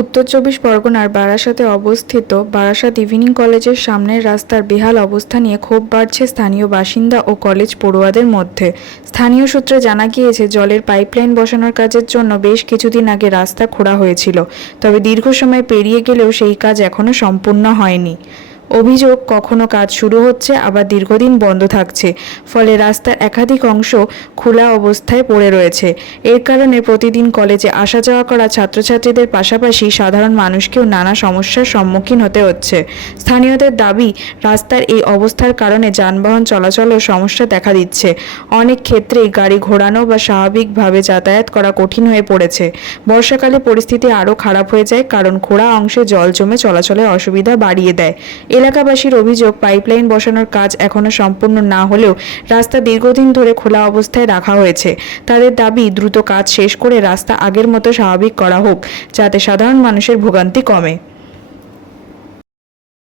উত্তর চব্বিশ পরগনার বারাসাতে অবস্থিত বারাসাত ইভিনিং কলেজের সামনের রাস্তার বেহাল অবস্থা নিয়ে ক্ষোভ বাড়ছে স্থানীয় বাসিন্দা ও কলেজ পড়ুয়াদের মধ্যে। স্থানীয় সূত্রে জানা গিয়েছে, জলের পাইপলাইন বসানোর কাজের জন্য বেশ কিছুদিন আগে রাস্তা খোঁড়া হয়েছিল, তবে দীর্ঘ সময় পেরিয়ে গেলেও সেই কাজ এখনও সম্পূর্ণ হয়নি। অভিযোগ, কখনো কাজ শুরু হচ্ছে আবার দীর্ঘদিন বন্ধ থাকছে, ফলে রাস্তার একাধিক অংশ খোলা অবস্থায় পড়ে রয়েছে। এর কারণে প্রতিদিন কলেজে আসা যাওয়া করা ছাত্রছাত্রীদের পাশাপাশি সাধারণ মানুষকেও নানা সমস্যার সম্মুখীন হতে হচ্ছে। স্থানীয়দের দাবি, রাস্তার এই অবস্থার কারণে যানবাহন চলাচলেও সমস্যা দেখা দিচ্ছে। অনেক ক্ষেত্রেই গাড়ি ঘোরানো বা স্বাভাবিকভাবে যাতায়াত করা কঠিন হয়ে পড়েছে। বর্ষাকালে পরিস্থিতি আরও খারাপ হয়ে যায়, কারণ খোঁড়া অংশে জল জমে চলাচলের অসুবিধা বাড়িয়ে দেয়। এলাকাবাসীর অভিযোগ, পাইপলাইন বসানোর কাজ এখনও সম্পূর্ণ না হলেও রাস্তা দীর্ঘদিন ধরে খোলা অবস্থায় রাখা হয়েছে। তাদের দাবি, দ্রুত কাজ শেষ করে রাস্তা আগের মতো স্বাভাবিক করা হোক, যাতে সাধারণ মানুষের ভোগান্তি কমে।